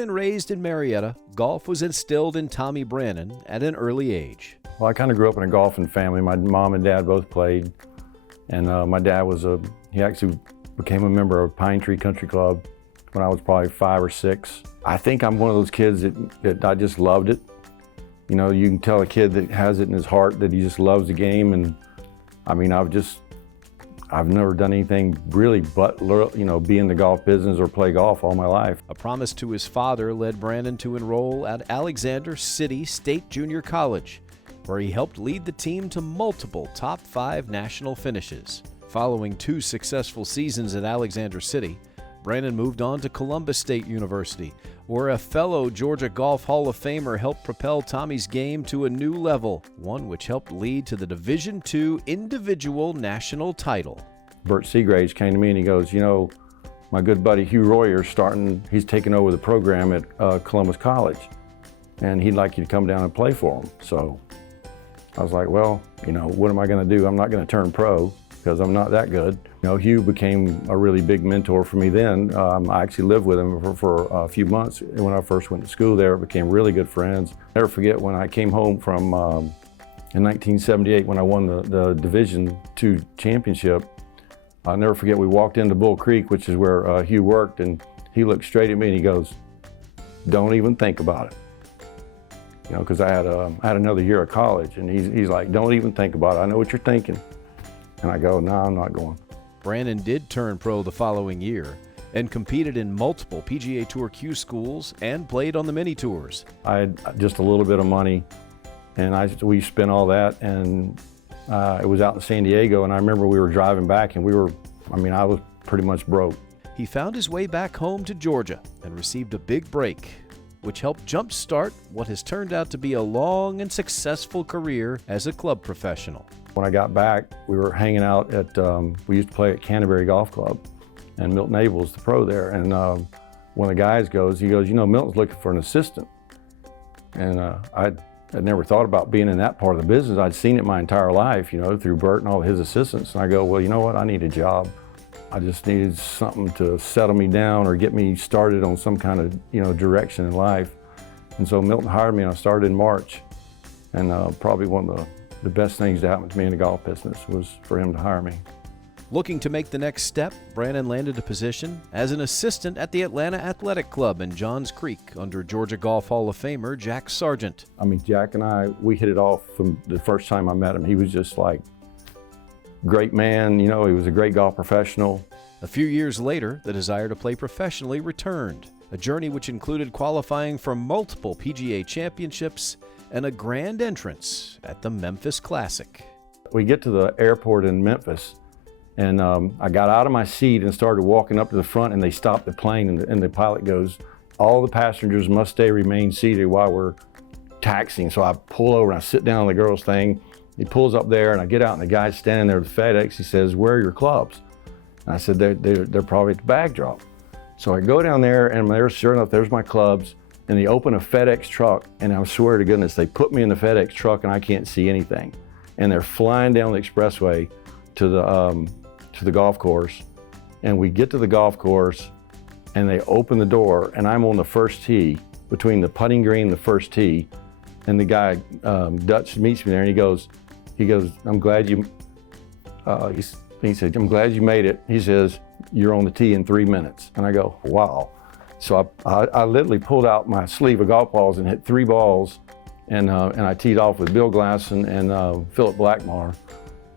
and raised in Marietta, golf was instilled in Tommy Brannen at an early age. Well, I kind of grew up in a golfing family. My mom and dad both played, and my dad he actually became a member of Pine Tree Country Club when I was probably 5 or 6. I think I'm one of those kids that I just loved it. You know, you can tell a kid that has it in his heart that he just loves the game, and I mean, I've never done anything really but, you know, be in the golf business or play golf all my life. A promise to his father led Brannen to enroll at Alexander City State Junior College, where he helped lead the team to multiple top 5 national finishes. Following 2 successful seasons at Alexander City, Brannen moved on to Columbus State University, where a fellow Georgia Golf Hall of Famer helped propel Tommy's game to a new level, one which helped lead to the Division II individual national title. Bert Seagraves came to me and he goes, you know, my good buddy Hugh Royer's he's taking over the program at Columbus College, and he'd like you to come down and play for him. So I was like, well, you know, what am I going to do? I'm not going to turn pro because I'm not that good. You know, Hugh became a really big mentor for me then. I actually lived with him for a few months when I first went to school there. Became really good friends. Never forget when I came home from, in 1978 when I won the Division II championship. I'll never forget, we walked into Bull Creek, which is where Hugh worked, and he looked straight at me and he goes, don't even think about it. You know, because I had another year of college, and he's like, don't even think about it. I know what you're thinking. And I go, no, I'm not going. Brannen did turn pro the following year and competed in multiple PGA Tour Q schools and played on the mini tours. I had just a little bit of money, and we spent all that, and it was out in San Diego, and I remember we were driving back, and I was pretty much broke. He found his way back home to Georgia and received a big break, which helped jumpstart what has turned out to be a long and successful career as a club professional. When I got back, we were hanging out at, we used to play at Canterbury Golf Club, and Milton Abel's the pro there. And one of the guys he goes, you know, Milton's looking for an assistant. And I'd never thought about being in that part of the business. I'd seen it my entire life, you know, through Bert and all his assistants. And I go, well, you know what, I need a job. I just needed something to settle me down or get me started on some kind of, you know, direction in life. And so Milton hired me, and I started in March. And probably one of the best things that happened to me in the golf business was for him to hire me. Looking to make the next step, Brannen landed a position as an assistant at the Atlanta Athletic Club in Johns Creek under Georgia Golf Hall of Famer Jack Sargent. I mean, Jack and I, we hit it off from the first time I met him. He was just like, great man, you know, he was a great golf professional. A few years later, the desire to play professionally returned, a journey which included qualifying for multiple PGA championships and a grand entrance at the Memphis Classic. We get to the airport in Memphis, and I got out of my seat and started walking up to the front, and they stopped the plane, and the pilot goes, all the passengers must remain seated while we're taxiing. So I pull over and I sit down on the girl's thing. He pulls up there, and I get out, and the guy's standing there with FedEx. He says, where are your clubs? And I said, they're probably at the bag drop. So I go down there, and sure enough, there's my clubs. And they open a FedEx truck, and I swear to goodness, they put me in the FedEx truck, and I can't see anything. And they're flying down the expressway to the golf course. And we get to the golf course, and they open the door, and I'm on the first tee, between the putting green and the first tee. And the guy, Dutch, meets me there, and he goes, I'm glad you, he said, I'm glad you made it. He says, you're on the tee in 3 minutes. And I go, wow. So I literally pulled out my sleeve of golf balls and hit 3 balls, and I teed off with Bill Glass and Philip Blackmar.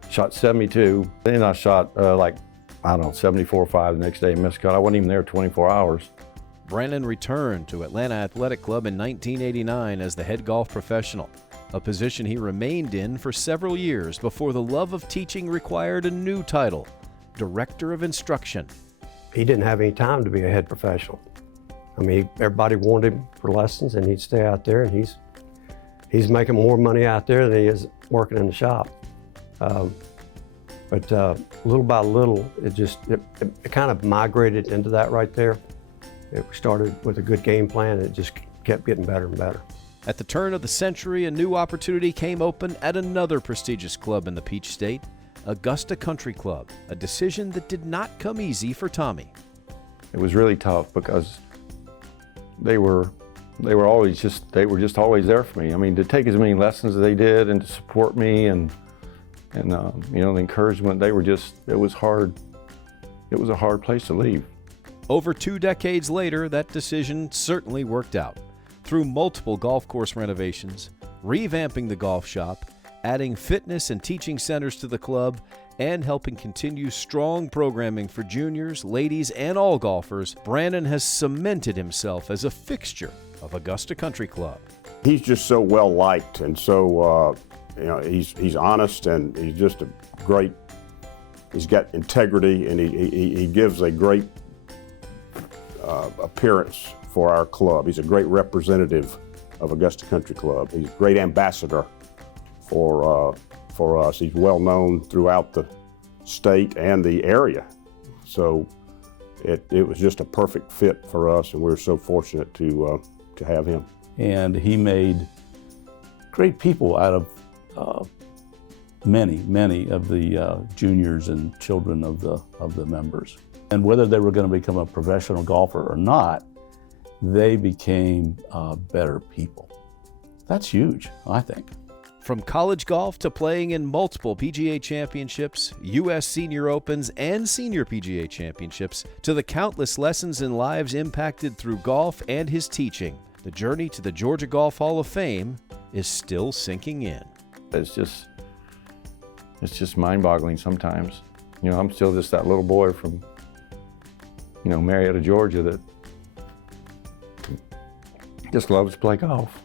Shot 72. Then I shot 74 or 5 the next day in Mescott. I wasn't even there 24 hours. Brannen returned to Atlanta Athletic Club in 1989 as the head golf professional, a position he remained in for several years before the love of teaching required a new title, Director of Instruction. He didn't have any time to be a head professional. I mean, everybody wanted him for lessons, and he'd stay out there, and he's making more money out there than he is working in the shop. But little by little, it kind of migrated into that right there. It started with a good game plan, and it just kept getting better and better. At the turn of the century, a new opportunity came open at another prestigious club in the Peach State, Augusta Country Club, a decision that did not come easy for Tommy. It was really tough because they were always just always there for me. I mean, to take as many lessons as they did and to support me and you know, the encouragement, it was hard. It was a hard place to leave. Over 2 decades later, that decision certainly worked out. Through multiple golf course renovations, revamping the golf shop, adding fitness and teaching centers to the club, and helping continue strong programming for juniors, ladies, and all golfers, Brannen has cemented himself as a fixture of Augusta Country Club. He's just so well liked, and so you know, he's honest, and he's just a great. He's got integrity, and he gives a great appearance for our club. He's a great representative of Augusta Country Club. He's a great ambassador for us. He's well known throughout the state and the area. So it was just a perfect fit for us, and we were so fortunate to have him. And he made great people out of many of the juniors and children of the members. And whether they were going to become a professional golfer or not, they became better people. That's huge, I think. From college golf to playing in multiple PGA championships, U.S. Senior Opens, and Senior PGA championships, to the countless lessons and lives impacted through golf and his teaching, the journey to the Georgia Golf Hall of Fame is still sinking in. It's just mind-boggling sometimes. You know, I'm still just that little boy from, you know, Marietta, Georgia, that just loves to play golf.